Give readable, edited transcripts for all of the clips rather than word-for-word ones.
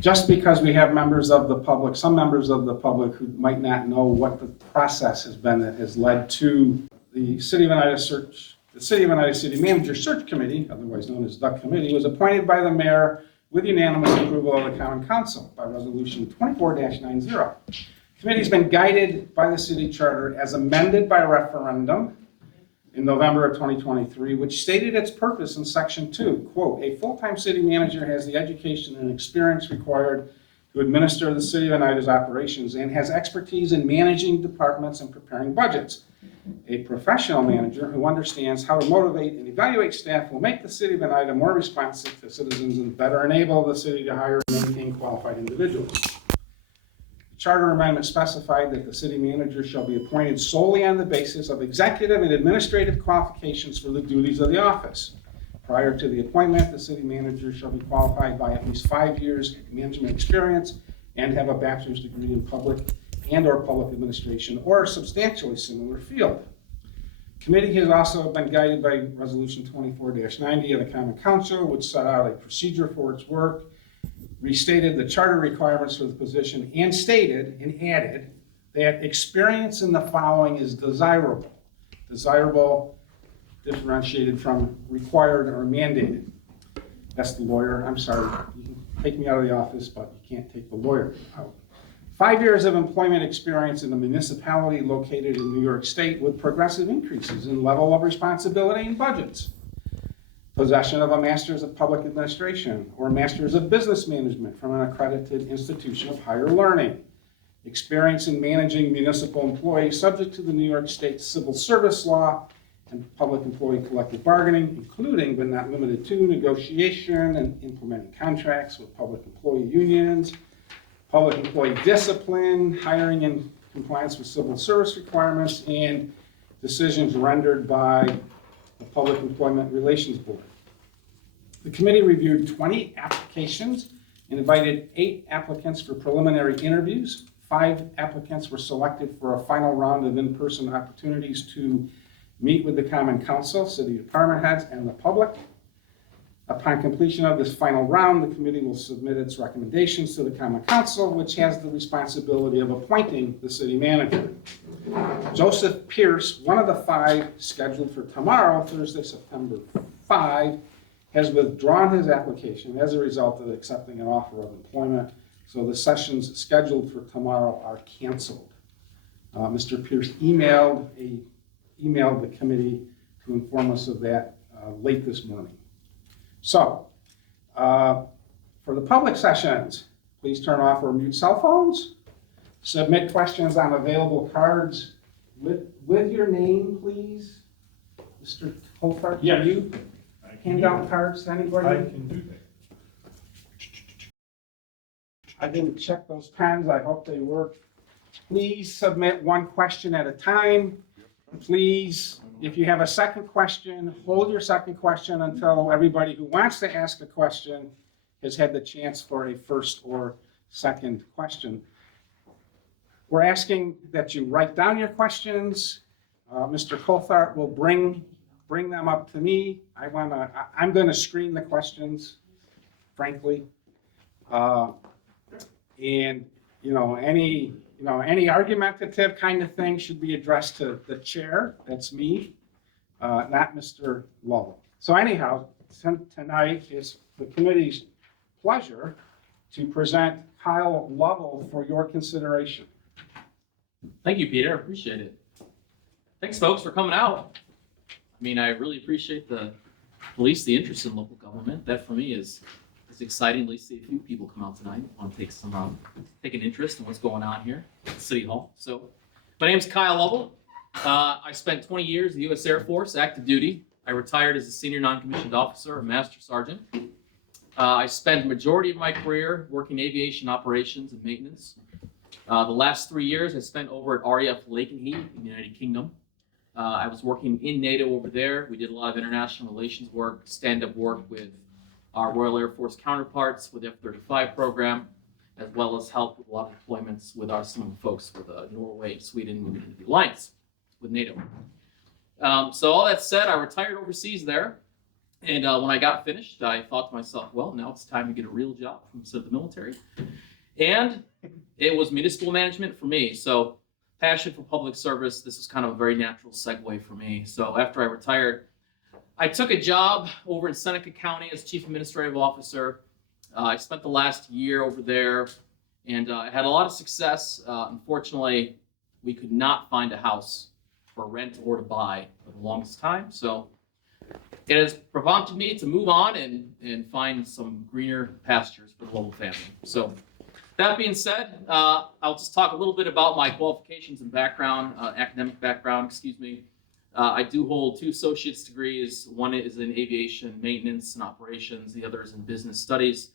Just because we have members of the public, some members of the public who might not know what the process has been that has led to the City of Oneida City Manager Search Committee, otherwise known as the committee, was appointed by the mayor with unanimous approval of the Common Council by Resolution 24-90. The committee has been guided by the city charter as amended by referendum in November of 2023, which stated its purpose in Section 2, quote, "A full-time city manager has the education and experience required to administer the City of Oneida's operations and has expertise in managing departments and preparing budgets. A professional manager who understands how to motivate and evaluate staff will make the City of Oneida more responsive to citizens and better enable the city to hire and maintain qualified individuals." The charter amendment specified that the city manager shall be appointed solely on the basis of executive and administrative qualifications for the duties of the office. Prior to the appointment, the city manager shall be qualified by at least 5 years management experience and have a bachelor's degree in public and/or public administration or a substantially similar field. Committee has also been guided by Resolution 24-90 of the Common Council, which set out a procedure for its work, restated the charter requirements for the position, and stated and added that experience in the following is desirable. Desirable differentiated from required or mandated. That's the lawyer. I'm sorry, you can take me out of the office, but you can't take the lawyer out. 5 years of employment experience in a municipality located in New York State with progressive increases in level of responsibility and budgets. Possession of a Master's of Public Administration or Master's of Business Management from an accredited institution of higher learning. Experience in managing municipal employees subject to the New York State Civil Service Law and public employee collective bargaining, including but not limited to negotiation and implementing contracts with public employee unions, public employee discipline, hiring in compliance with civil service requirements, and decisions rendered by the Public Employment Relations Board. The committee reviewed 20 applications and invited 8 applicants for preliminary interviews. 5 applicants were selected for a final round of in-person opportunities to meet with the Common Council, city department heads, and the public. Upon completion of this final round, the committee will submit its recommendations to the Common Council, which has the responsibility of appointing the city manager. Joseph Pierce, one of the 5 scheduled for tomorrow, Thursday, September 5, has withdrawn his application as a result of accepting an offer of employment. So the sessions scheduled for tomorrow are canceled. Mr. Pierce emailed the committee to inform us of that late this morning. So, for the public sessions, please turn off or mute cell phones. Submit questions on available cards with your name, please. Mr. Holfart, Yes, can you hand out cards to anybody? I can do that. I didn't check those pens. I hope they work. Please submit one question at a time. Please, if you have a second question, hold your second question until everybody who wants to ask a question has had the chance for a first or second question. We're asking that you write down your questions. Mr. Coulthard will bring them up to me. I'm going to screen the questions, frankly. And any argumentative kind of thing should be addressed to the chair. That's me, not Mr. Lovell. So anyhow, tonight is the committee's pleasure to present Kyle Lovell for your consideration. Thank you, Peter. I appreciate it. Thanks, folks, for coming out. I mean, I really appreciate the interest in local government. That for me is exciting. At least see a few people come out tonight. I want to take an interest in what's going on here at City Hall. So, my name's Kyle Lovell. I spent 20 years in the U.S. Air Force, active duty. I retired as a senior non-commissioned officer, a master sergeant. I spent the majority of my career working aviation operations and maintenance. The last 3 years I spent over at RAF Lakenheath in the United Kingdom. I was working in NATO over there. We did a lot of international relations work, stand-up work with our Royal Air Force counterparts with the F-35 program, as well as help with a lot of deployments with some of the folks with Norway and Sweden moving into the alliance with NATO. So all that said, I retired overseas there. And when I got finished, I thought to myself, well, now it's time to get a real job instead of the military. And it was municipal management for me. So passion for public service, this is kind of a very natural segue for me. So after I retired, I took a job over in Seneca County as Chief Administrative Officer. I spent the last year over there and I had a lot of success. Unfortunately, we could not find a house for rent or to buy for the longest time. So it has prompted me to move on and find some greener pastures for the Lovell family. So that being said, I'll just talk a little bit about my qualifications and background, academic background, excuse me. I do hold 2 associate's degrees. One is in aviation maintenance and operations. The other is in business studies.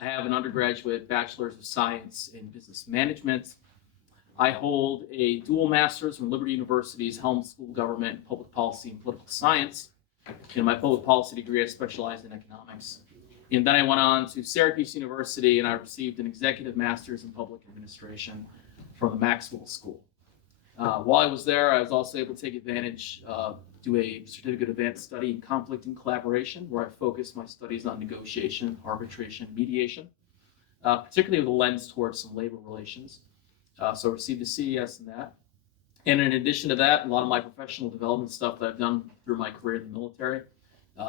I have an undergraduate bachelor's of science in business management. I hold a dual master's from Liberty University's Helms School of Government, Public Policy, and Political Science. In my public policy degree, I specialized in economics. And then I went on to Syracuse University and I received an executive master's in public administration from the Maxwell School. While I was there, I was also able to take advantage, do a certificate of advanced study in conflict and collaboration, where I focused my studies on negotiation, arbitration, mediation, particularly with a lens towards some labor relations. So I received a CES in that. And in addition to that, a lot of my professional development stuff that I've done through my career in the military,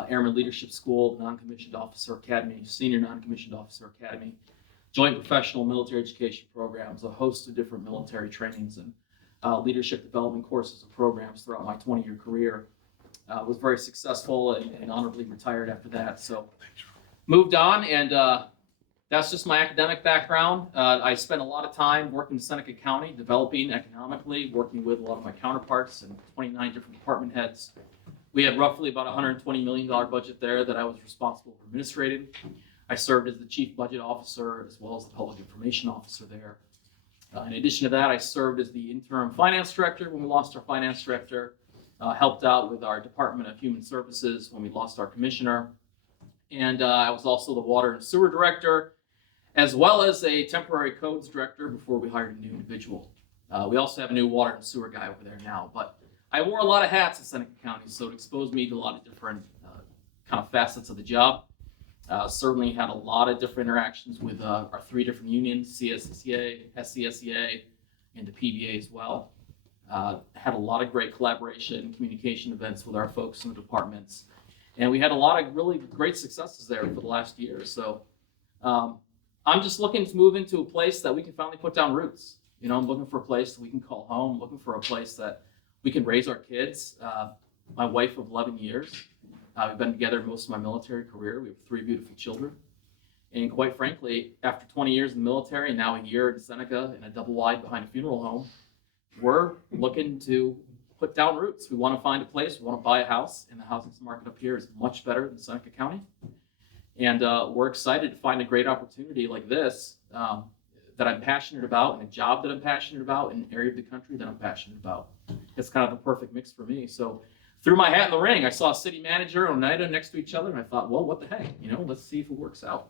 Airman Leadership School, Non-Commissioned Officer Academy, Senior Non-Commissioned Officer Academy, Joint Professional Military Education Programs, a host of different military trainings and leadership development courses and programs throughout my 20-year career. Was very successful and honorably retired after that. So moved on, and that's just my academic background. I spent a lot of time working in Seneca County, developing economically, working with a lot of my counterparts and 29 different department heads. We had roughly about $120 million budget there that I was responsible for administrating. I served as the chief budget officer as well as the public information officer there. In addition to that, I served as the interim finance director when we lost our finance director, helped out with our Department of Human Services when we lost our commissioner. And I was also the water and sewer director, as well as a temporary codes director before we hired a new individual. We also have a new water and sewer guy over there now, but I wore a lot of hats in Seneca County, so it exposed me to a lot of different kind of facets of the job. Certainly had a lot of different interactions with our 3 different unions, CSCA, SCSEA, and the PBA as well. Had a lot of great collaboration and communication events with our folks in the departments. And we had a lot of really great successes there for the last year. So I'm just looking to move into a place that we can finally put down roots. You know, I'm looking for a place that we can call home, I'm looking for a place that we can raise our kids. My wife of 11 years. We've been together most of my military career. We have 3 beautiful children. And quite frankly, after 20 years in the military and now a year in Seneca in a double wide behind a funeral home, we're looking to put down roots. We want to find a place, we want to buy a house, and the housing market up here is much better than Seneca County. And we're excited to find a great opportunity like this that I'm passionate about, and a job that I'm passionate about, in an area of the country that I'm passionate about. It's kind of the perfect mix for me. So threw my hat in the ring. I saw a city manager and Oneida next to each other, and I thought, well, what the heck? You know, let's see if it works out.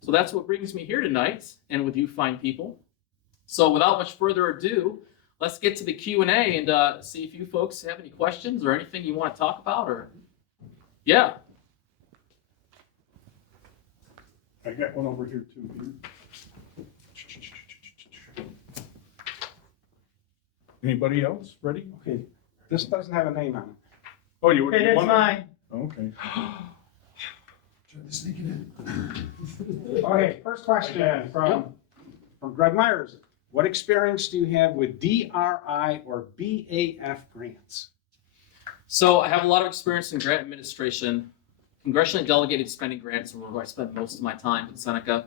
So that's what brings me here tonight, and with you fine people. So without much further ado, let's get to the Q&A and see if you folks have any questions or anything you want to talk about. Or yeah. I got one over here too, Peter. Anybody else ready? Okay, this doesn't have a name on it. Oh, you It is want mine. Okay. Try to sneak it in. Okay, first question from Greg Myers. What experience do you have with DRI or BAF grants? So I have a lot of experience in grant administration. Congressionally delegated spending grants are where I spent most of my time in Seneca.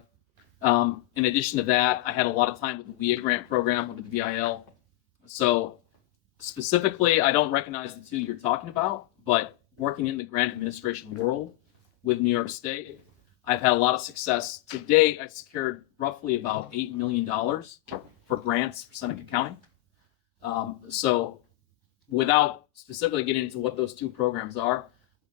In addition to that, I had a lot of time with the WIA grant program under the VIL. So specifically, I don't recognize the 2 you're talking about, but working in the grant administration world with New York State, I've had a lot of success. To date, I secured roughly about $8 million for grants for Seneca County. So without specifically getting into what those 2 programs are,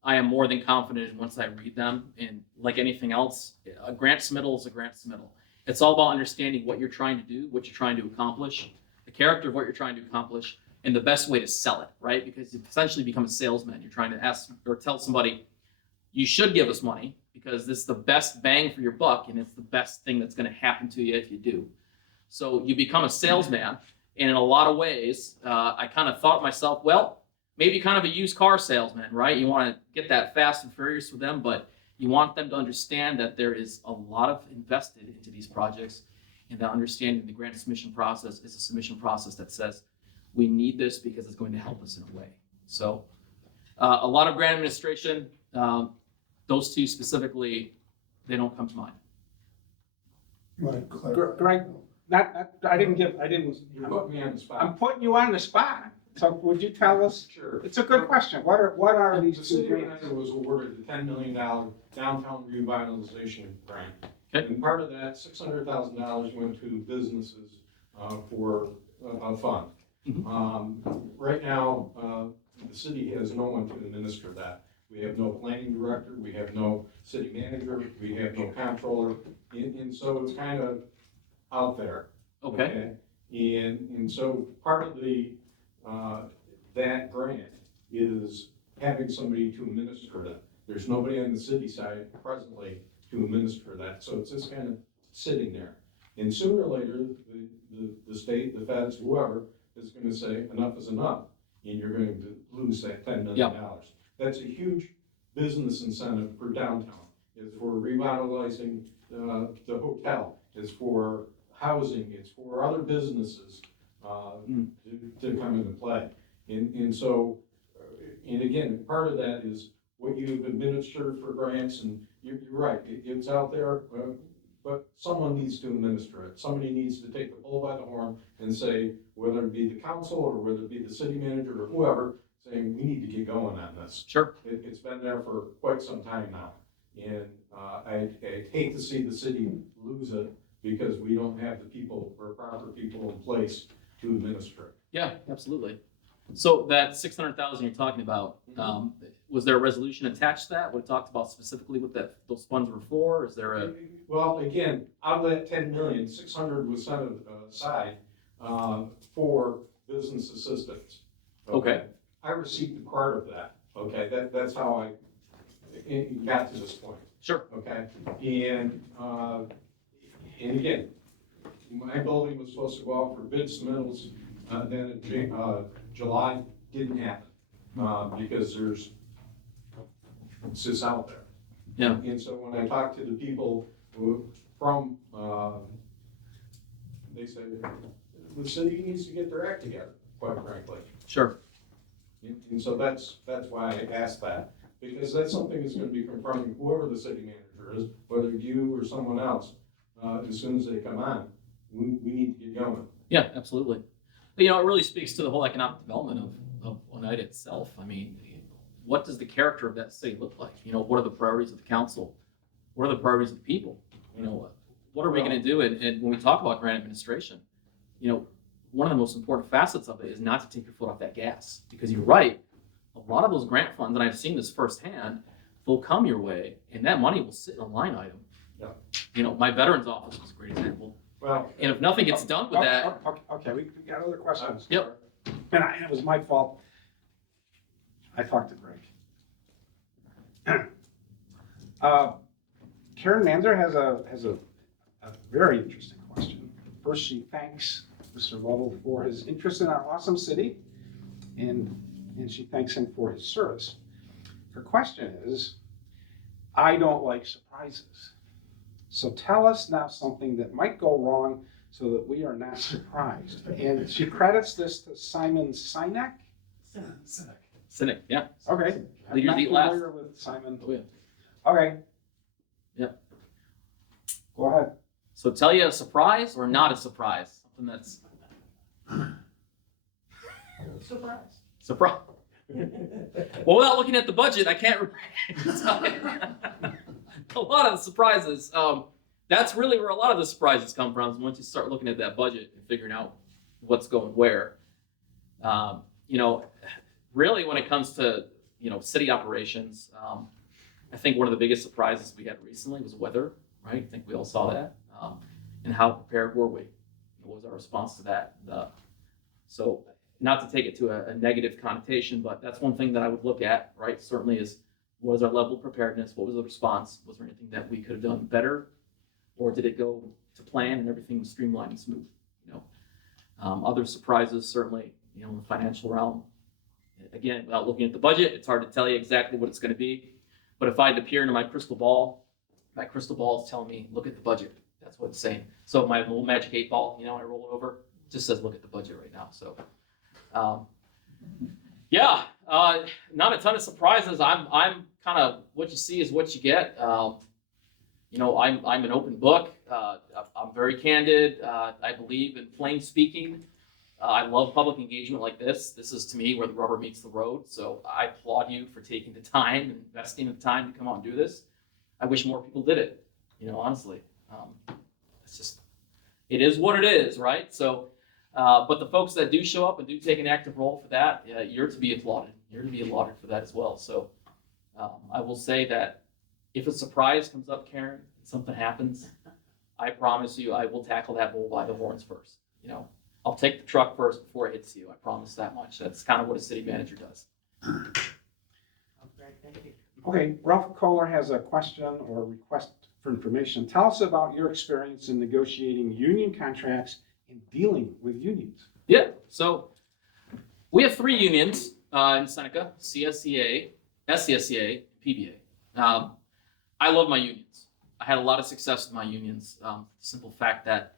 I am more than confident once I read them. And like anything else, a grant submittal is a grant submittal. It's all about understanding what you're trying to do, what you're trying to accomplish, the character of what you're trying to accomplish, and the best way to sell it, right? Because you essentially become a salesman. You're trying to ask or tell somebody, you should give us money because this is the best bang for your buck and it's the best thing that's going to happen to you if you do. So you become a salesman, and in a lot of ways, I kind of thought to myself, well, maybe kind of a used car salesman, right? You want to get that fast and furious with them, but you want them to understand that there is a lot of invested into these projects, and that understanding the grant submission process is a submission process that says, we need this because it's going to help us in a way. So a lot of grant administration, those two specifically, they don't come to mind. Greg, I didn't, You put me on the spot. I'm putting you on the spot. So would you tell us? Sure. It's a good question. What are The these two city of grants? Oneida was awarded the $10 million downtown revitalization grant. Okay. And part of that, $600,000 went to businesses for a fund. Right now, the city has no one to administer that. We have no planning director, we have no city manager, we have no comptroller, and so it's kind of out there. Okay. And so part of the, that grant is having somebody to administer that. There's nobody on the city side presently to administer that, so it's just kind of sitting there. And sooner or later, the state, the feds, whoever, is gonna say enough is enough, and you're going to lose that $10 million. That's a huge business incentive for downtown. It's for revitalizing the hotel, it's for housing, it's for other businesses to come into play. And so, and again, part of that is what you've administered for grants, and you're right, it's out there, but someone needs to administer it. Somebody needs to take the bull by the horn and say, whether it be the council or whether it be the city manager or whoever, saying, we need to get going on this. Sure. It's been there for quite some time now. And I hate to see the city lose it because we don't have the people or proper people in place to administer it. Yeah, absolutely. So that 600,000 you're talking about, was there a resolution attached to that? What it talked about specifically what those funds were for? Is there a? Well, again, out of that 10 million, 600 was set aside for business assistance. Okay. I received a part of that. Okay, that's how I got to this point. Sure. Okay, and again, my building was supposed to go out for bid submittals, then in July, didn't happen, because it's just out there. Yeah. And so when I talked to the people from, they said, the city needs to get their act together, quite frankly. Sure. And so that's why I asked that, because that's something that's gonna be confronting whoever the city manager is, whether you or someone else, as soon as they come on, we need to get going. Yeah, absolutely. But, it really speaks to the whole economic development of Oneida itself. I mean, what does the character of that city look like? What are the priorities of the council? What are the priorities of the people? What are we going to do? And when we talk about grant administration, one of the most important facets of it is not to take your foot off that gas, because you're right. A lot of those grant funds, and I've seen this firsthand, they'll come your way, and that money will sit in a line item. Yeah. My veterans office was a great example. Well, And if nothing gets done with that, Okay, we got other questions. Yep. And it was my fault. I talked to Greg. Karen Manzer has a very interesting question. First, she thanks Mr. Lovell for his interest in our awesome city, and she thanks him for his service. Her question is, I don't like surprises. So tell us now something that might go wrong so that we are not surprised. And she credits this to Simon Sinek. cynic, yeah. Okay. Leaders I'm not eat last. familiar with Simon. Oh, yeah. Okay. Yep. Go ahead. So tell you a surprise or not a surprise? Something that's surprise. Well, without looking at the budget, I can't tell you. A lot of the surprises. That's really where a lot of the surprises come from. Is once you start looking at that budget and figuring out what's going where. Really, when it comes to city operations, I think one of the biggest surprises we had recently was weather. Right? I think we all saw that. And how prepared were we? What was our response to that? So, not to take it to a negative connotation, but that's one thing that I would look at. Right? Certainly is What was our level of preparedness? What was the response? Was there anything that we could have done better? Or did it go to plan and everything was streamlined and smooth? Other surprises, certainly, in the financial realm. Again, without looking at the budget, it's hard to tell you exactly what it's going to be. But if I had to peer into my crystal ball is telling me, look at the budget. That's what it's saying. So my little magic 8 ball, when I roll it over, it just says, look at the budget right now. So, not a ton of surprises. I'm kind of, what you see is what you get. I'm an open book. I'm very candid. I believe in plain speaking. I love public engagement like this. This is, to me, where the rubber meets the road. So I applaud you for taking the time and investing the time to come out and do this. I wish more people did it, honestly. It is what it is, right? So, but the folks that do show up and do take an active role for that, you're to be applauded. You're to be applauded for that as well. So I will say that if a surprise comes up, Karen, and something happens, I promise you I will tackle that bull by the horns first. I'll take the truck first before it hits you. I promise that much. That's kind of what a city manager does. Okay, Ralph Kohler has a question or a request for information. Tell us about your experience in negotiating union contracts and dealing with unions. Yeah, so we have 3 unions in Seneca: CSEA, SCSEA, PBA. I love my unions. I had a lot of success with my unions. The simple fact that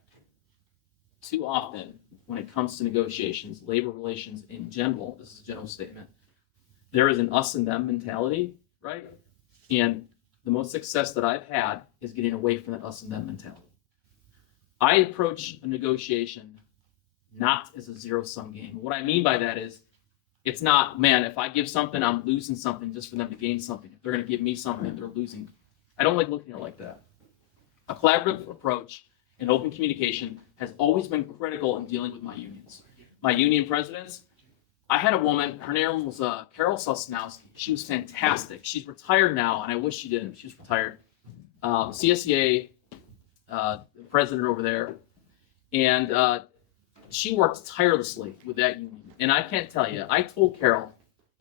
too often, when it comes to negotiations, labor relations in general, this is a general statement, there is an us and them mentality, right? And the most success that I've had is getting away from that us and them mentality. I approach a negotiation not as a zero-sum game. What I mean by that is, it's not, man, if I give something, I'm losing something just for them to gain something. If they're going to give me something, they're losing. I don't like looking at it like that. A collaborative approach and open communication has always been critical in dealing with my unions. My union presidents, I had a woman, her name was Carol Sosnowski. She was fantastic. She's retired now, and I wish she didn't. She was retired. CSEA president over there. And she worked tirelessly with that union. And I can't tell you, I told Carol,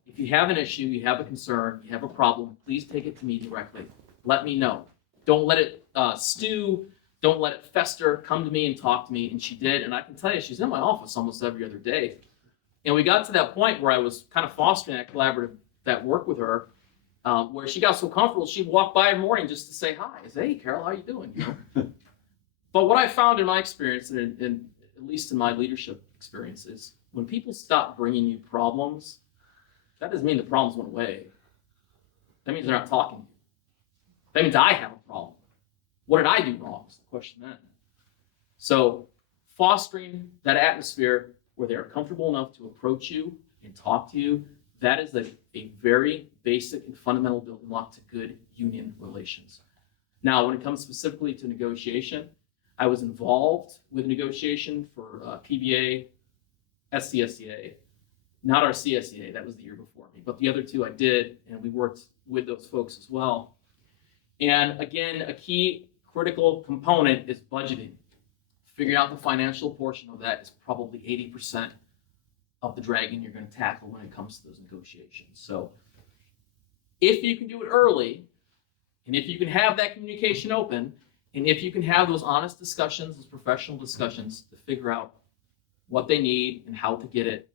if you have an issue, you have a concern, you have a problem, please take it to me directly. Let me know. Don't let it stew. Don't let it fester. Come to me and talk to me. And she did. And I can tell you, she's in my office almost every other day. And we got to that point where I was kind of fostering that work with her, where she got so comfortable, she'd walk by in the morning just to say hi. I say, hey, Carol, how you doing? But what I found in my experience, and at least in my leadership experience, is when people stop bringing you problems, that doesn't mean the problems went away. That means they're not talking to you. That means I have a problem. What did I do wrong is the question then. So fostering that atmosphere where they are comfortable enough to approach you and talk to you, that is a very basic and fundamental building block to good union relations. Now, when it comes specifically to negotiation, I was involved with negotiation for PBA, SCSEA, not our CSEA, that was the year before me, but the other 2 I did, and we worked with those folks as well. And again, a key critical component is budgeting. Figuring out the financial portion of that is probably 80% of the dragon you're going to tackle when it comes to those negotiations. So if you can do it early, and if you can have that communication open, and if you can have those honest discussions, those professional discussions to figure out what they need and how to get it,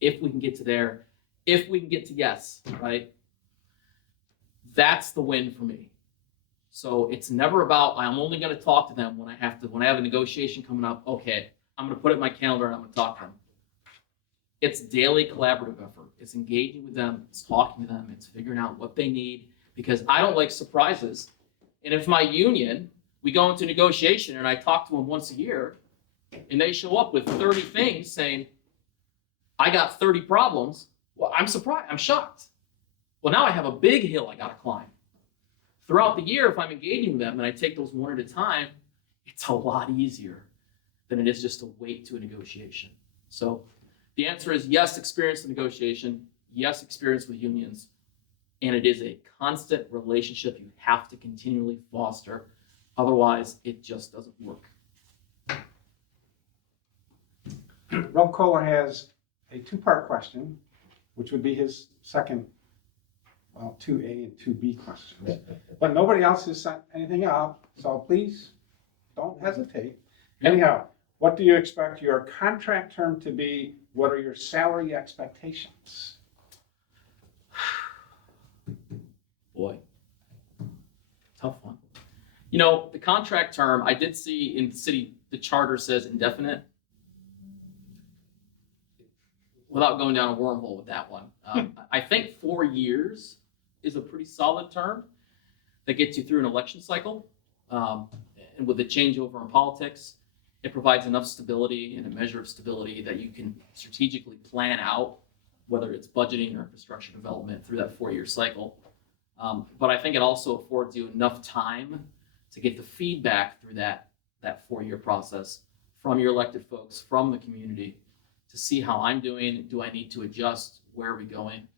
if we can get to there, if we can get to yes, right? That's the win for me. So it's never about, I'm only going to talk to them when I have a negotiation coming up. Okay, I'm going to put it in my calendar and I'm going to talk to them. It's daily collaborative effort. It's engaging with them. It's talking to them. It's figuring out what they need, because I don't like surprises. And if my union, we go into negotiation and I talk to them once a year and they show up with 30 things saying, I got 30 problems. Well, I'm surprised. I'm shocked. Well, now I have a big hill I got to climb. Throughout the year, if I'm engaging with them and I take those one at a time, it's a lot easier than it is just to wait to a negotiation. So the answer is yes, experience in negotiation, yes, experience with unions, and it is a constant relationship you have to continually foster. Otherwise, it just doesn't work. Rob Kohler has a 2-part question, which would be his second well, 2A and 2B questions. But nobody else has sent anything up, so please don't hesitate. Anyhow, what do you expect your contract term to be? What are your salary expectations? Boy, tough one. You know, the contract term, I did see in the city, the charter says indefinite. Without going down a wormhole with that one, I think 4 years is a pretty solid term that gets you through an election cycle. And with the changeover in politics, it provides enough stability and a measure of stability that you can strategically plan out whether it's budgeting or infrastructure development through that 4-year cycle. But I think it also affords you enough time to get the feedback through that 4-year process from your elected folks, from the community, to see how I'm doing. Do I need to adjust? Where are we going?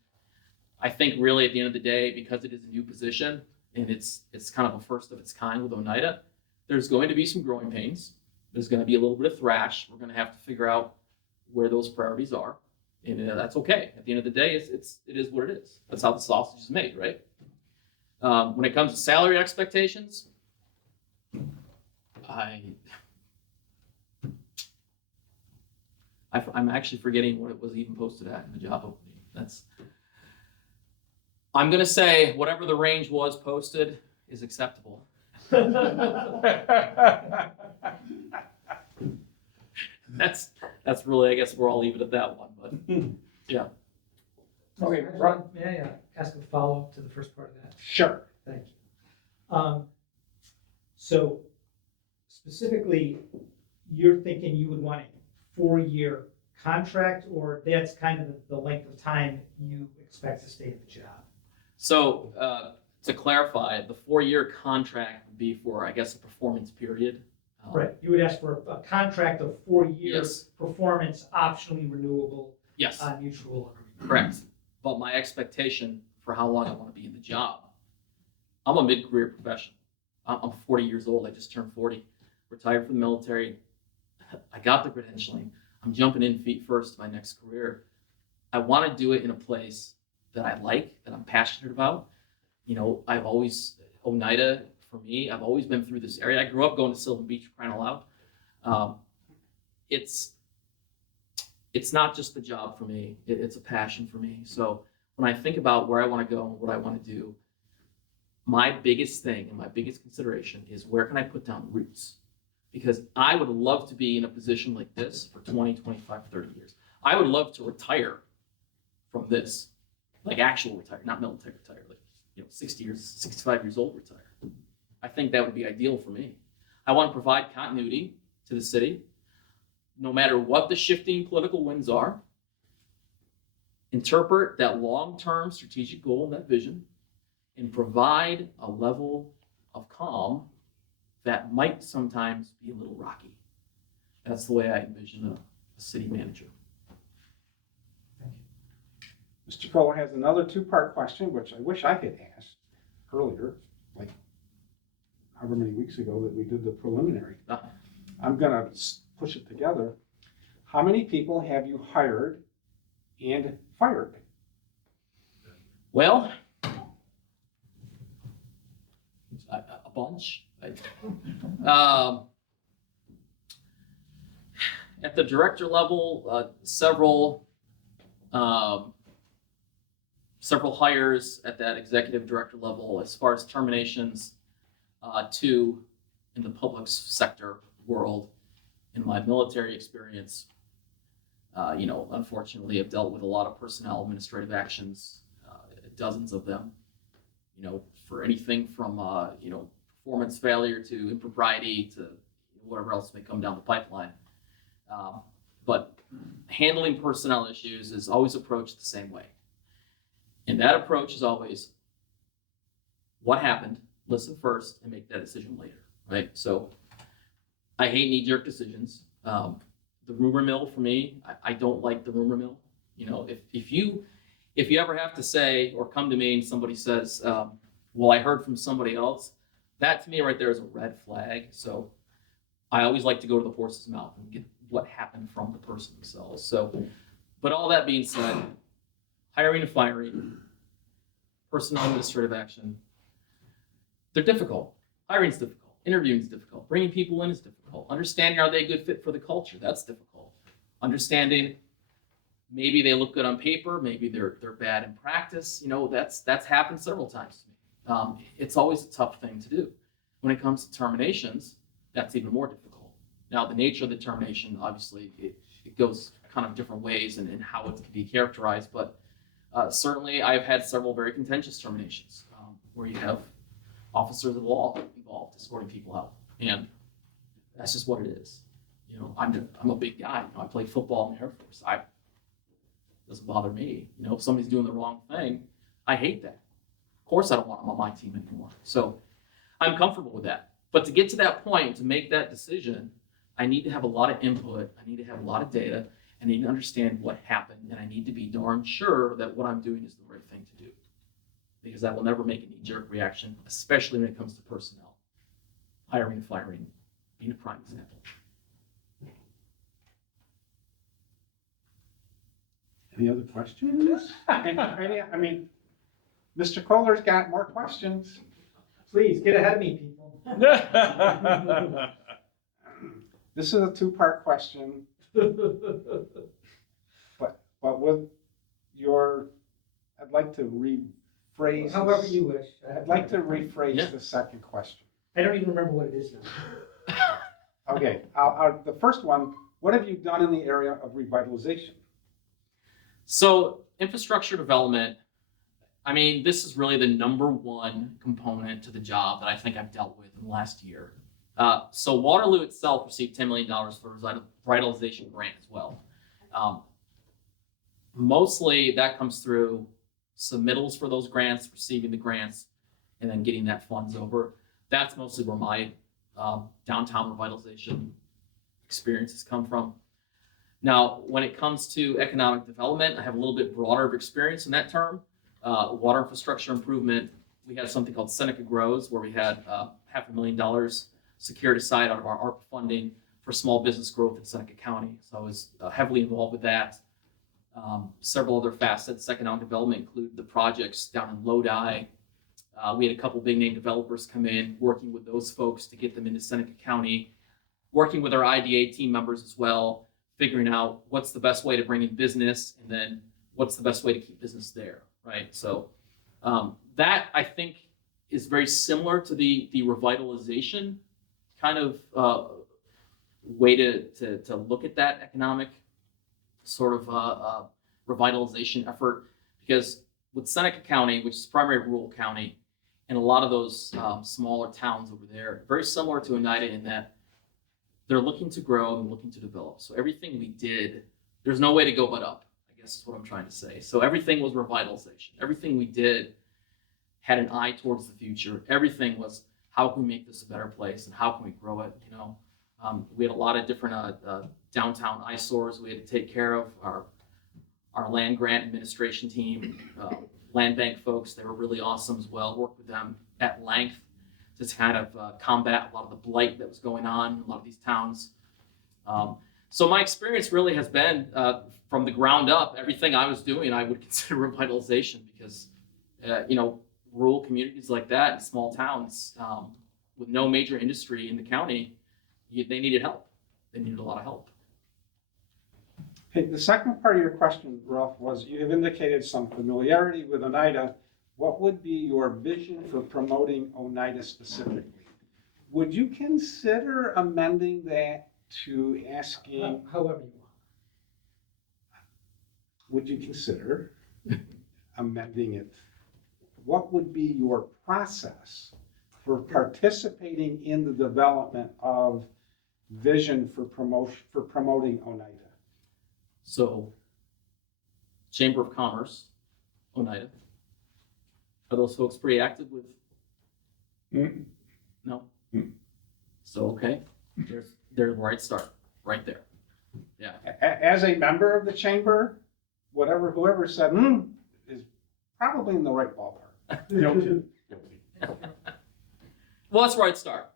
I think really at the end of the day, because it is a new position and it's kind of a first of its kind with Oneida, there's going to be some growing pains. There's going to be a little bit of thrash. We're going to have to figure out where those priorities are. And that's okay. At the end of the day, it is what it is. That's how the sausage is made, right? When it comes to salary expectations, I'm actually forgetting what it was even posted at in the job opening. I'm going to say whatever the range was posted is acceptable. That's really, I guess we'll all leave it at that one, but yeah. Okay, May I ask a follow-up to the first part of that? Sure. Thank you. So specifically, you're thinking you would want a 4-year contract, or that's kind of the length of time you expect to stay at the job? So to clarify, the 4-year contract would be for, I guess, a performance period. Right, you would ask for a contract of 4 years, Yes. performance optionally renewable Yes, on mutual agreement. correct. But my expectation for how long I want to be in the job, I'm a mid-career professional. I'm 40 years old. I just turned 40. Retired from the military. I got the credentialing. I'm jumping in feet first to my next career. I want to do it in a place that I like, that I'm passionate about. You know, Oneida, for me, I've always been through this area. I grew up going to Sylvan Beach, crying out loud. It's not just the job for me. It's a passion for me. So when I think about where I want to go and what I want to do, my biggest thing and my biggest consideration is where can I put down roots? Because I would love to be in a position like this for 20, 25, 30 years. I would love to retire from this, like actual retire, not military retire, like 60 years, 65 years old retire. I think that would be ideal for me. I want to provide continuity to the city, no matter what the shifting political winds are. Interpret that long-term strategic goal and that vision, and provide a level of calm that might sometimes be a little rocky. That's the way I envision a city manager. Mr. Kohler has another 2-part question, which I wish I had asked earlier, like however many weeks ago that we did the preliminary. I'm going to push it together. How many people have you hired and fired? Well, a bunch. At the director level, several hires at that executive director level. As far as terminations, 2 in the public sector world. In my military experience, unfortunately, I've dealt with a lot of personnel administrative actions, dozens of them. For anything from performance failure to impropriety to whatever else may come down the pipeline. But handling personnel issues is always approached the same way. And that approach is always what happened, listen first, and make that decision later, right? So I hate knee-jerk decisions. The rumor mill for me, I don't like the rumor mill. If you ever have to say or come to me and somebody says, well, I heard from somebody else, that to me right there is a red flag. So I always like to go to the horse's mouth and get what happened from the person themselves. So, but all that being said, hiring and firing, personnel administrative action, they're difficult. Hiring's difficult. Interviewing is difficult. Bringing people in is difficult. Understanding are they a good fit for the culture? That's difficult. Understanding maybe they look good on paper, maybe they're bad in practice. That's happened several times to me. It's always a tough thing to do. When it comes to terminations, that's even more difficult. Now, the nature of the termination, obviously, it goes kind of different ways and how it can be characterized, but certainly I've had several very contentious terminations where you have officers of law involved escorting people out, and that's just what it is. I'm a big guy. I played football in the Air Force. Doesn't bother me. If somebody's doing the wrong thing, I hate that. Of course, I don't want them on my team anymore. So I'm comfortable with that. But to get to that point, to make that decision, I need to have a lot of input. I need to have a lot of data. I need to understand what happened, and I need to be darn sure that what I'm doing is the right thing to do. Because I will never make a knee-jerk reaction, especially when it comes to personnel. Hiring and firing being a prime example. Any other questions? I mean, Mr. Kohler's got more questions. Please, get ahead of me, people. This is a two-part question. But with I'd like to rephrase. However you wish. I'd like to rephrase Yeah. the second question. I don't even remember what it is now. Okay, the first one, what have you done in the area of revitalization? So infrastructure development, this is really the number one component to the job that I think I've dealt with in the last year. So Waterloo itself received $10 million for a revitalization grant as well. Mostly that comes through submittals for those grants, receiving the grants, and then getting that funds over. That's mostly where my downtown revitalization experiences come from. Now, when it comes to economic development, I have a little bit broader of experience in that term. Water infrastructure improvement, we had something called Seneca Grows, where we had $500,000 secured aside out of our ARPA funding for small business growth in Seneca County. So I was heavily involved with that. Several other facets, economic development include the projects down in Lodi. We had a couple big name developers come in, working with those folks to get them into Seneca County, working with our IDA team members as well, figuring out what's the best way to bring in business and then what's the best way to keep business there, right? So that I think is very similar to the revitalization kind of way to look at that economic sort of revitalization effort, because with Seneca County, which is primary rural county, and a lot of those smaller towns over there, very similar to Oneida in that they're looking to grow and looking to develop. So everything we did, there's no way to go but up, I guess is what I'm trying to say. So everything was revitalization. Everything we did had an eye towards the future. Everything was, how can we make this a better place and how can we grow it? We had a lot of different downtown eyesores we had to take care of. Our land grant administration team, land bank folks, they were really awesome as well. Worked with them at length to kind of combat a lot of the blight that was going on in a lot of these towns. So my experience really has been from the ground up. Everything I was doing, I would consider revitalization because, rural communities like that in small towns with no major industry in the county, they needed help. They needed a lot of help. Okay, the second part of your question, Ralph, was you have indicated some familiarity with Oneida. What would be your vision for promoting Oneida specifically? Would you consider amending that to asking, However you want. would you consider amending it? What would be your process for participating in the development of vision for promoting Oneida? So, Chamber of Commerce, Oneida. Are those folks pretty active with? No? So, okay, there's where I'd start, right there. Yeah. As a member of the chamber, whoever said, is probably in the right ballpark. Well, that's where I'd start.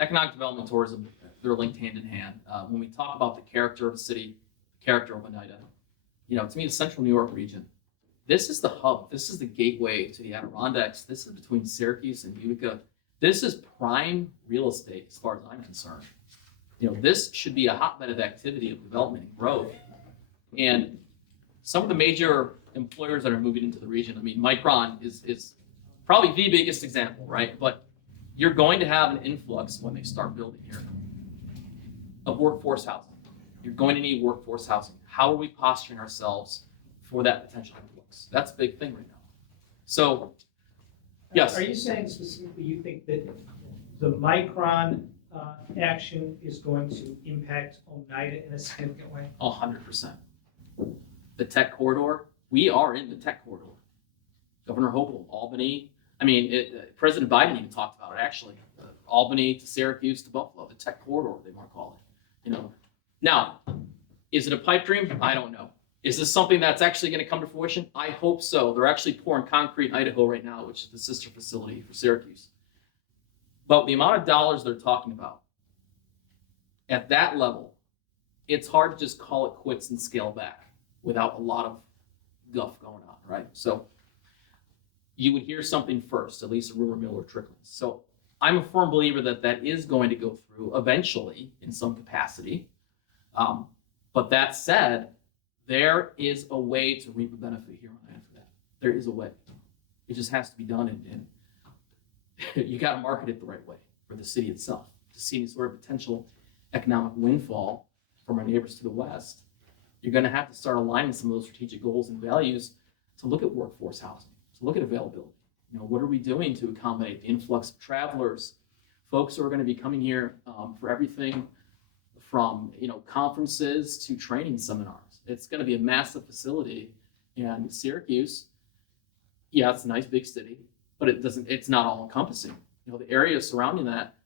Economic development, tourism, they're linked hand in hand. When we talk about the character of the city, the character of Oneida, to me, the central New York region this is the hub. This is the gateway to the Adirondacks. This is between Syracuse and Utica. This is prime real estate as far as I'm concerned. This should be a hotbed of activity, of development and growth. And some of the major employers that are moving into the region, I mean, Micron is probably the biggest example, right? But you're going to have an influx when they start building here of workforce housing. You're going to need workforce housing. How are we posturing ourselves for that potential influx? That's a big thing right now. So, yes. Are you saying specifically you think that the Micron action is going to impact Oneida in a significant way? 100%. The tech corridor, we are in the tech corridor. Governor Hochul, Albany, I mean, President Biden even talked about it, actually. Albany to Syracuse to Buffalo, the tech corridor, they want to call it. Now, is it a pipe dream? I don't know. Is this something that's actually going to come to fruition? I hope so. They're actually pouring concrete in Idaho right now, which is the sister facility for Syracuse. But the amount of dollars they're talking about, at that level, it's hard to just call it quits and scale back without a lot of guff going on, right? So you would hear something first, at least a rumor mill or trickles. So I'm a firm believer that that is going to go through eventually in some capacity. But that said, there is a way to reap a benefit here on that. There is a way. It just has to be done, and you got to market it the right way for the city itself to see any sort of potential economic windfall from our neighbors to the west. You're going to have to start aligning some of those strategic goals and values to look at workforce housing, to look at availability. What are we doing to accommodate the influx of travelers, folks who are going to be coming here for everything from conferences to training seminars. It's going to be a massive facility, and Syracuse, yeah, it's a nice big city, but it's not all encompassing. The area surrounding that,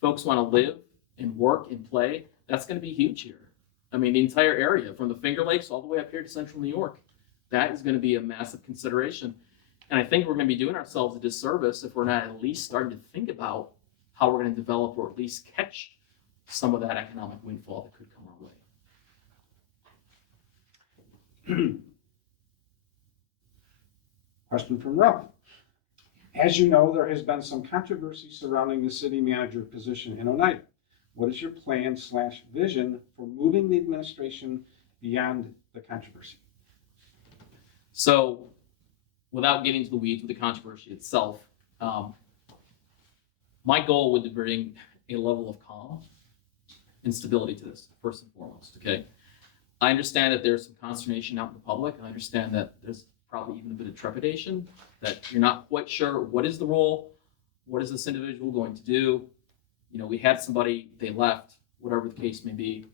folks want to live and work and play. That's going to be huge here. I mean, the entire area from the Finger Lakes all the way up here to central New York, that is going to be a massive consideration. And I think we're going to be doing ourselves a disservice if we're not at least starting to think about how we're going to develop or at least catch some of that economic windfall that could come our way. Question from Rob. As you know, there has been some controversy surrounding the city manager position in Oneida. What is your plan/vision for moving the administration beyond the controversy? So, without getting into the weeds with the controversy itself, my goal would be to bring a level of calm and stability to this, first and foremost, okay? I understand that there's some consternation out in the public. I understand that there's probably even a bit of trepidation, that you're not quite sure what is the role, what is this individual going to do. We had somebody, they left, whatever the case may be.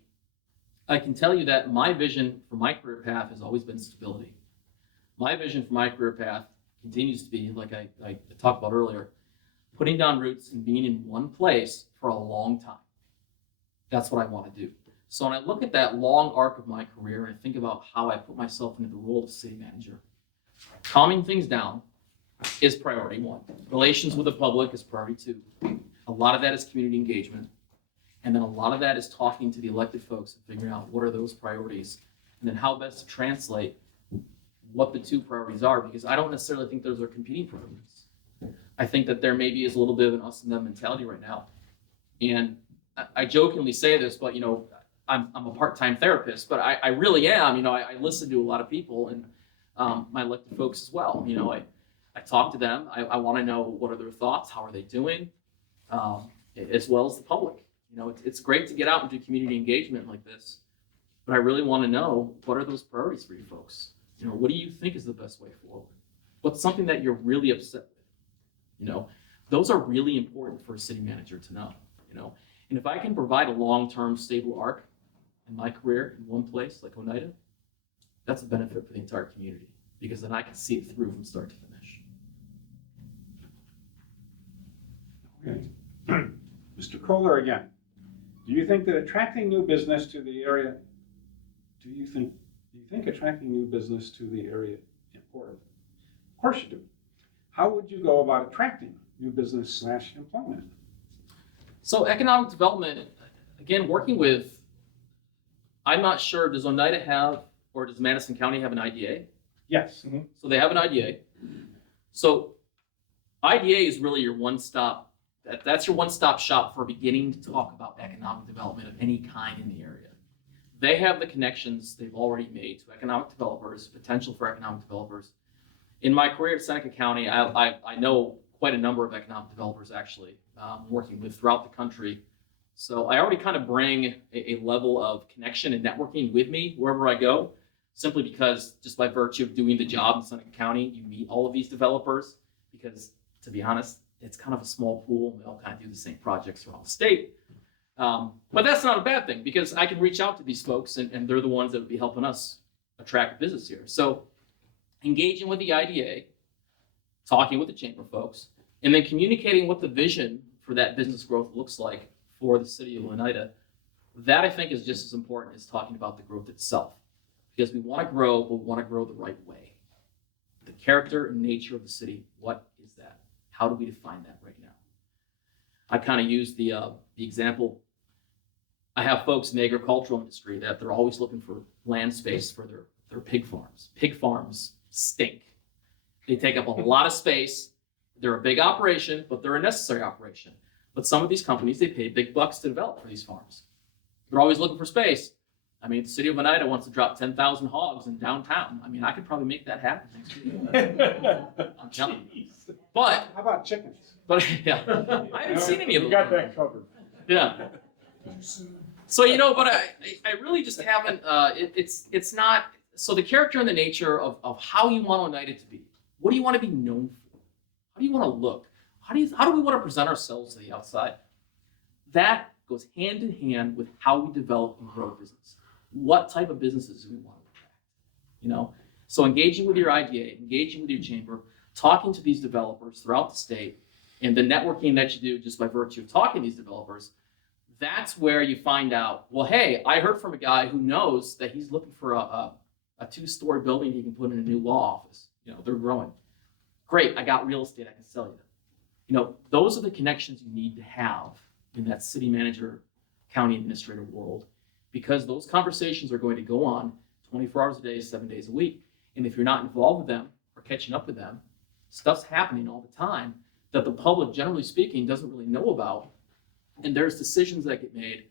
I can tell you that my vision for my career path has always been stability. My vision for my career path continues to be, like I talked about earlier, putting down roots and being in one place for a long time. That's what I want to do. So when I look at that long arc of my career and I think about how I put myself into the role of city manager, calming things down is priority one. Relations with the public is priority two. A lot of that is community engagement. And then a lot of that is talking to the elected folks and figuring out what are those priorities and then how best to translate what the two priorities are, because I don't necessarily think those are competing priorities. I think that there maybe is a little bit of an us and them mentality right now. And I jokingly say this, but I'm a part-time therapist, but I really am. I listen to a lot of people and my elected folks as well. I talk to them. I want to know what are their thoughts, how are they doing, as well as the public. It's great to get out and do community engagement like this, but I really want to know what are those priorities for you folks. What do you think is the best way forward? What's something that you're really upset with? Those are really important for a city manager to know. And if I can provide a long-term stable arc in my career in one place like Oneida, that's a benefit for the entire community, because then I can see it through from start to finish. Okay. Mr. Kohler again. Do you think that attracting new business to the area, do you think attracting new business to the area is important? Of course you do. How would you go about attracting new business/employment? So economic development, again, working with, I'm not sure, does Oneida have, or does Madison County have an IDA? Yes. So they have an IDA. So IDA is really your one-stop, that's your one-stop shop for beginning to talk about economic development of any kind in the area. They have the connections they've already made to economic developers, potential for economic developers. In my career at Seneca County, I know quite a number of economic developers actually, working with throughout the country. So I already kind of bring a level of connection and networking with me wherever I go, simply because just by virtue of doing the job in Seneca County, you meet all of these developers because, to be honest, it's kind of a small pool and we all kind of do the same projects around the state. But that's not a bad thing because I can reach out to these folks and they're the ones that would be helping us attract business here. So engaging with the IDA, talking with the chamber folks, and then communicating what the vision for that business growth looks like for the city of Oneida, that I think is just as important as talking about the growth itself. Because we want to grow, but we want to grow the right way. The character and nature of the city, what is that? How do we define that right now? I kind of use the example. I have folks in the agricultural industry that they're always looking for land space for their pig farms. Pig farms stink. They take up a lot of space. They're a big operation, but they're a necessary operation. But some of these companies, they pay big bucks to develop for these farms. They're always looking for space. I mean, the city of Oneida wants to drop 10,000 hogs in downtown. I mean, I could probably make that happen next week. I'm telling you. But, How about chickens? yeah, I haven't seen any of We them. got that covered. Yeah. So, but I really just haven't, it's not, so the character and the nature of how you want Oneida to be. What do you want to be known for? How do you want to look? How do we want to present ourselves to the outside? That goes hand in hand with how we develop and grow business. What type of businesses do we want to attract? So engaging with your IDA, engaging with your chamber, talking to these developers throughout the state, and the networking that you do just by virtue of talking to these developers, that's where you find out, well, hey, I heard from a guy who knows that he's looking for a 2-story building he can put in a new law office. They're growing. Great, I got real estate I can sell you. Those are the connections you need to have in that city manager, county administrator world, because those conversations are going to go on 24 hours a day, 7 days a week. And if you're not involved with them or catching up with them, stuff's happening all the time that the public, generally speaking, doesn't really know about. And there's decisions that get made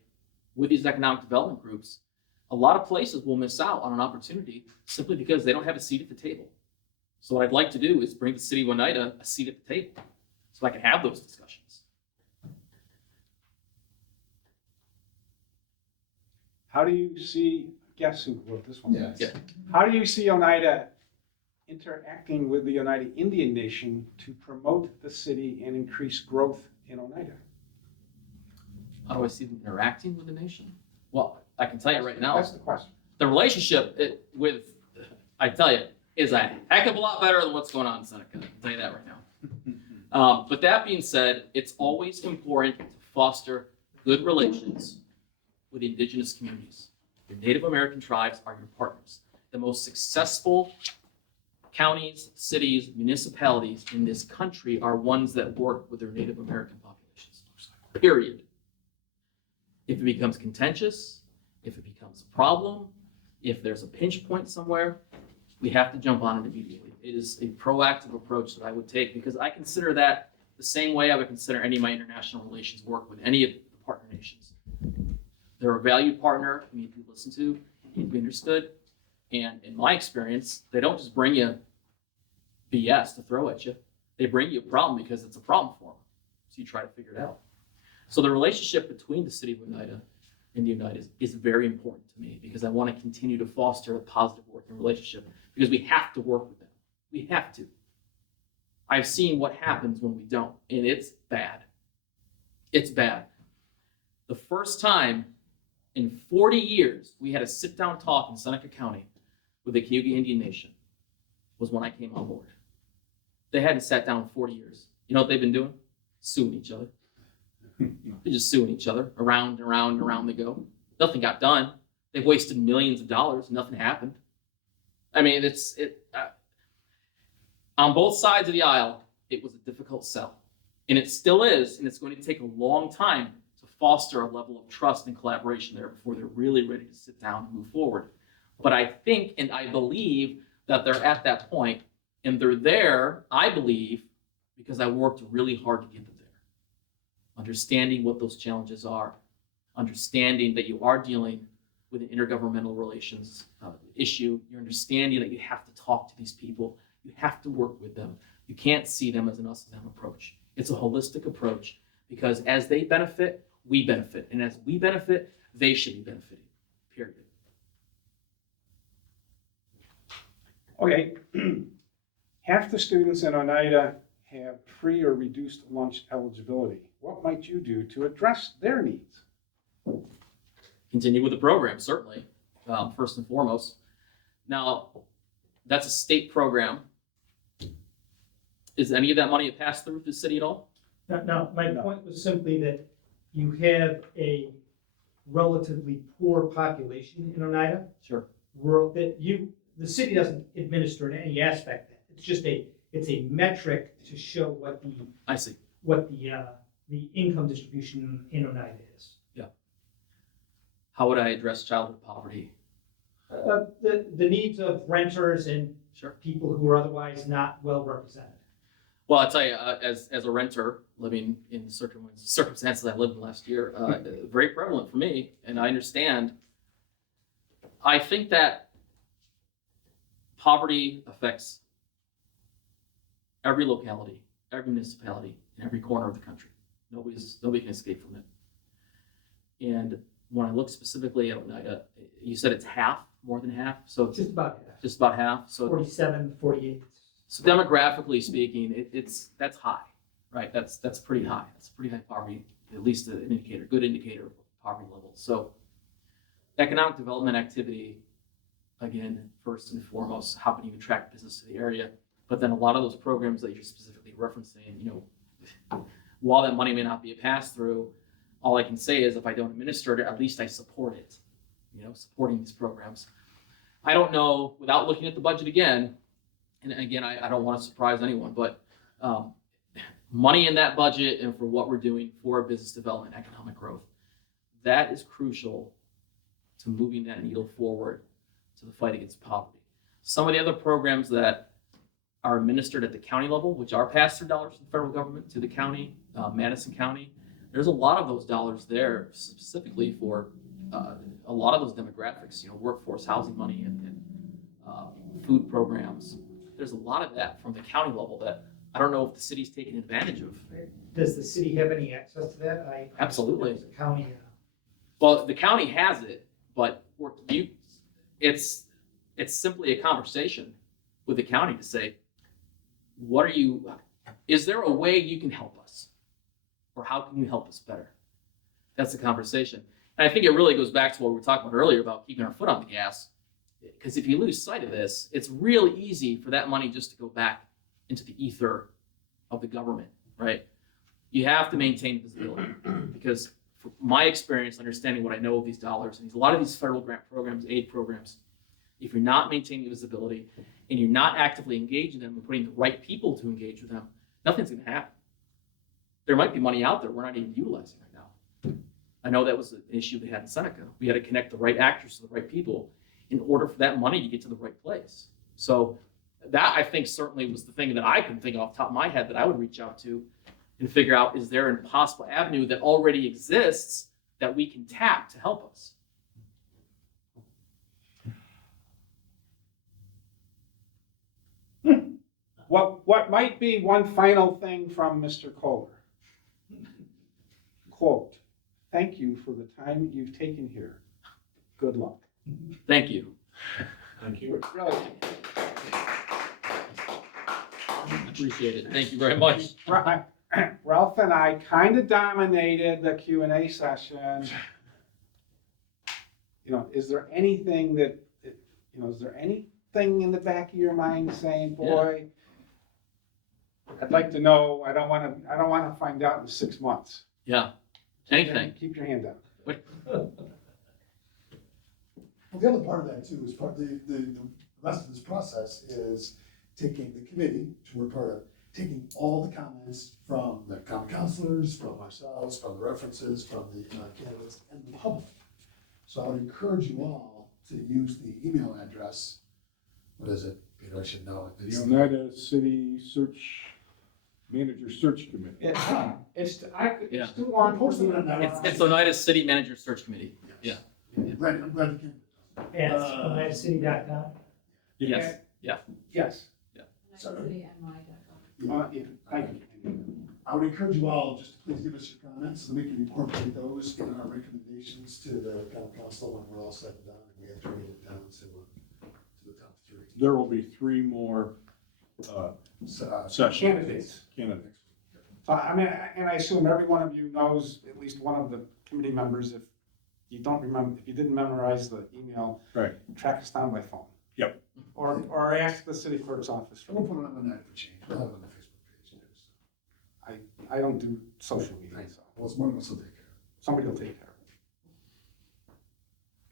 with these economic development groups. A lot of places will miss out on an opportunity simply because they don't have a seat at the table. So what I'd like to do is bring the city of Oneida a seat at the table so I can have those discussions. How do you see, guess who wrote this one? Yes. Yeah. How do you see Oneida interacting with the Oneida Indian Nation to promote the city and increase growth in Oneida? How do I see them interacting with the nation? Well, I can tell you right now, That's the question. the relationship I tell you, is a heck of a lot better than what's going on in Seneca. I can tell you that right now. But that being said, it's always important to foster good relations with indigenous communities. Your Native American tribes are your partners. The most successful counties, cities, municipalities in this country are ones that work with their Native American populations, period. If it becomes contentious, if it becomes a problem, if there's a pinch point somewhere, we have to jump on it immediately. It is a proactive approach that I would take because I consider that the same way I would consider any of my international relations work with any of the partner nations. They're a valued partner you need to listen to, you need to be understood. And in my experience, they don't just bring you BS to throw at you. They bring you a problem because it's a problem for them. So you try to figure it out. So the relationship between the city of Oneida and the Oneida is very important to me because I want to continue to foster a positive working relationship because we have to work with them. We have to. I've seen what happens when we don't, and it's bad. It's bad. The first time in 40 years we had a sit-down talk in Seneca County with the Cayuga Indian Nation was when I came on board. They hadn't sat down in 40 years. You know what they've been doing? Suing each other. They're just suing each other. Around and around and around they go. Nothing got done. They've wasted millions of dollars. Nothing happened. I mean, on both sides of the aisle, it was a difficult sell. And it still is, and it's going to take a long time to foster a level of trust and collaboration there before they're really ready to sit down and move forward. But I think and I believe that they're at that point, and they're there, I believe, because I worked really hard to get them there. Understanding what those challenges are, understanding that you are dealing with an intergovernmental relations issue, you're understanding that you have to talk to these people, you have to work with them. You can't see them as an us and them approach. It's a holistic approach, because as they benefit, we benefit. And as we benefit, they should be benefiting, period. Okay, half the students in Oneida have free or reduced lunch eligibility. What might you do to address their needs? Continue with the program, certainly, first and foremost. Now, that's a state program. Is any of that money passed through to the city at all? No, my point was simply that you have a relatively poor population in Oneida. Sure. Rural, the city doesn't administer in any aspect that. It's just it's a metric to show what I see. the income distribution in Oneida is. How would I address childhood poverty? The needs of renters and Sure. people who are otherwise not well represented. Well, I'll tell you, as a renter living in the circumstances I lived in last year, very prevalent for me, and I understand. I think that poverty affects every locality, every municipality, in every corner of the country. Nobody can escape from it. And when I look specifically at Oneida, you said it's half, more than half, so it's Just about half. just about half. So 47, 48. So demographically speaking, that's high, right? That's pretty high. That's a pretty high poverty, at least an indicator, good indicator of poverty levels. So economic development activity, again, first and foremost, how can you attract business to the area? But then a lot of those programs that you're specifically referencing, while that money may not be a pass-through, all I can say is if I don't administer it, at least I support it, supporting these programs. I don't know, without looking at the budget again, and again, I don't want to surprise anyone, but money in that budget and for what we're doing for business development, economic growth, that is crucial to moving that needle forward to the fight against poverty. Some of the other programs that are administered at the county level, which are pass-through dollars from the federal government to the county, Madison County, there's a lot of those dollars there specifically for a lot of those demographics, workforce housing money and food programs. There's a lot of that from the county level that I don't know if the city's taking advantage of. Does the city have any access to that? Absolutely. The county. Well, the county has it, but it's simply a conversation with the county to say, is there a way you can help us? Or how can you help us better? That's the conversation. And I think it really goes back to what we were talking about earlier about keeping our foot on the gas. Because if you lose sight of this, it's really easy for that money just to go back into the ether of the government, right? You have to maintain visibility because from my experience, understanding what I know of these dollars, and a lot of these federal grant programs, aid programs, if you're not maintaining visibility and you're not actively engaging them and putting the right people to engage with them, nothing's going to happen. There might be money out there we're not even utilizing right now. I know that was an issue they had in Seneca. We had to connect the right actors to the right people in order for that money to get to the right place. So that, I think, certainly was the thing that I can think of off the top of my head that I would reach out to and figure out, is there a possible avenue that already exists that we can tap to help us? What might be one final thing from Mr. Kohler? Quote, "Thank you for the time you've taken here. Good luck." Thank you. Thank you. Really, Appreciate it. Thank you very much. Ralph and I kind of dominated the Q&A session. Is there anything is there anything in the back of your mind saying, boy, I'd like to know, I don't want to find out in 6 months. Yeah. Anything. Keep your hand up. Well, the other part of that too is part the rest of this process is taking the committee, which we're part of, taking all the comments from the common councilors, from ourselves, from the references, from the candidates, and the public. So I would encourage you all to use the email address What is it? Peter, I should know. The Oneida City Manager Search Committee. It's Yeah. too long. Posted it on there. It's Oneida City Manager Search Committee. Yes. Yeah. I'm glad you came. At oneidacity.com. Yes. Yes. City and my. Yeah, thank you. I would encourage you all just to please give us your comments so we can incorporate those in our recommendations to the common council when we're all set and done and we have to read it down to the top three. There will be 3 more sessions. Candidates. So, I mean, and I assume every one of you knows at least one of the committee members. If you don't remember, if you didn't memorize the email, Right. track us down by phone. Yep. Or ask the city clerk's office. We'll put it on the night for change. We'll have it on the Facebook page too. So. I don't do social media, so Well, it's one of us will take care of it. somebody will take care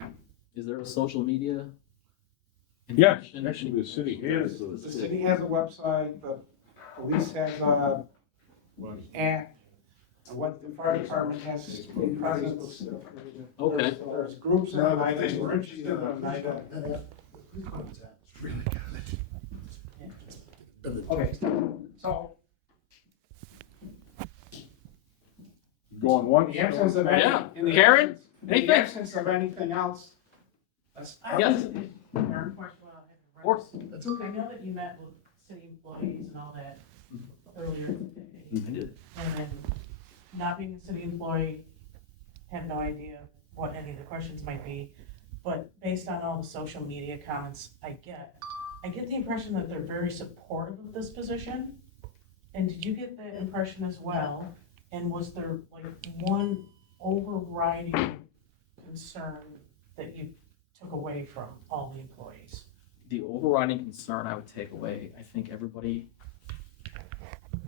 of it. Is there a social media? Yes, information? actually, the city has The those. city has a website, the police has a app, and what the fire department has present of stuff. Okay. There's groups in Oneida, we're interested in Oneida. That app, the police department's app is really good. Okay, so Going in once. the absence of any. Yeah. in the Karen, absence- In the anything? absence of anything else, let's. Yes. Of course. That's okay. I know that you met with city employees and all that earlier today, I did. and then not being a city employee, have no idea what any of the questions might be, but based on all the social media comments I get the impression that they're very supportive of this position. And did you get that impression as well? And was there like one overriding concern that you took away from all the employees? The overriding concern I would take away, I think everybody,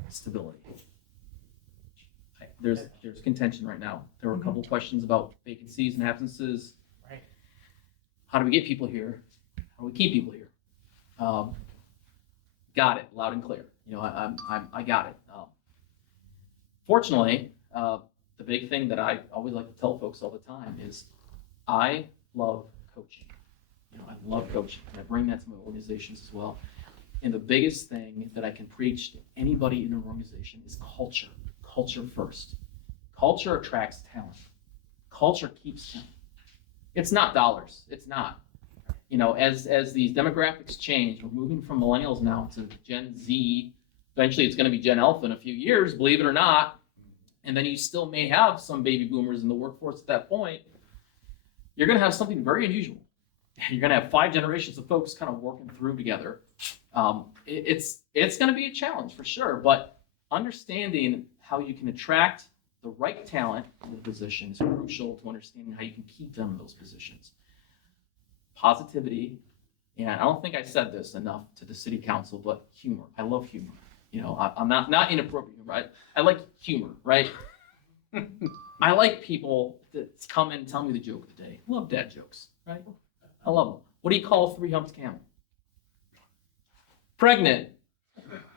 stability. There's contention right now. There were a couple questions about vacancies and absences. Right. How do we get people here? How do we keep people here? Got it, loud and clear. You know, I got it. Fortunately, the big thing that I always like to tell folks all the time is I love coaching. You know, I love coaching, and I bring that to my organizations as well. And the biggest thing that I can preach to anybody in an organization is culture. Culture first. Culture attracts talent. Culture keeps talent. It's not dollars. It's not. You know, as these demographics change, we're moving from millennials now to Gen Z. Eventually, it's going to be Gen Alpha in a few years, believe it or not. And then you still may have some baby boomers in the workforce at that point. You're going to have something very unusual. You're going to have 5 generations of folks kind of working through together. It's going to be a challenge for sure, but understanding how you can attract the right talent in the position is crucial to understanding how you can keep them in those positions. Positivity, and I don't think I said this enough to the city council, but humor. I love humor. You know, I'm not inappropriate, right? I like humor, right? I like people that come in and tell me the joke of the day. I love dad jokes, right? I love them. What do you call a 3-humped camel? Pregnant.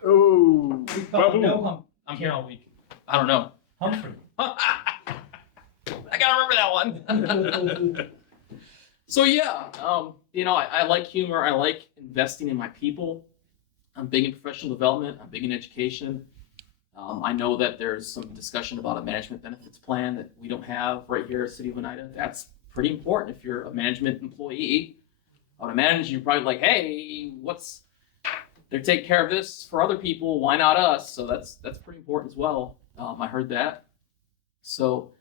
Oh. We call it no hump. I'm here all week. I don't know. Humphrey. I gotta remember that one. So yeah, you know, I like humor. I like investing in my people. I'm big in professional development. I'm big in education. I know that there's some discussion about a management benefits plan that we don't have right here at City of Oneida. That's pretty important if you're a management employee. I would imagine you're probably like, hey, they're taking care of this for other people. Why not us? So that's pretty important as well. I heard that. So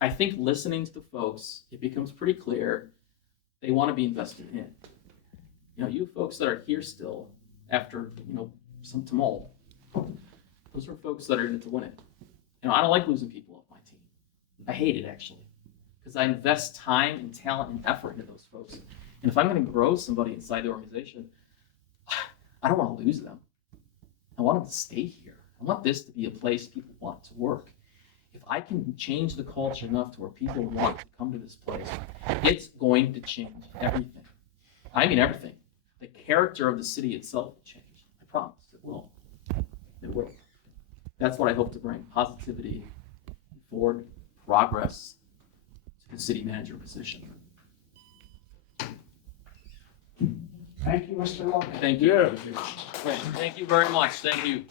I think listening to the folks, it becomes pretty clear they want to be invested in. You know, you folks that are here still after, you know, some tumult, those are folks that are in it to win it. You know, I don't like losing people off my team. I hate it actually, because I invest time and talent and effort into those folks. And if I'm going to grow somebody inside the organization, I don't want to lose them. I want them to stay here. I want this to be a place people want to work. If I can change the culture enough to where people want to come to this place, it's going to change everything. I mean everything. The character of the city itself will change. I promise it will. It will. That's what I hope to bring. Positivity, forward progress to the city manager position. Thank you, Mr. Lovell. Thank you. Yeah. Thank you very much. Thank you.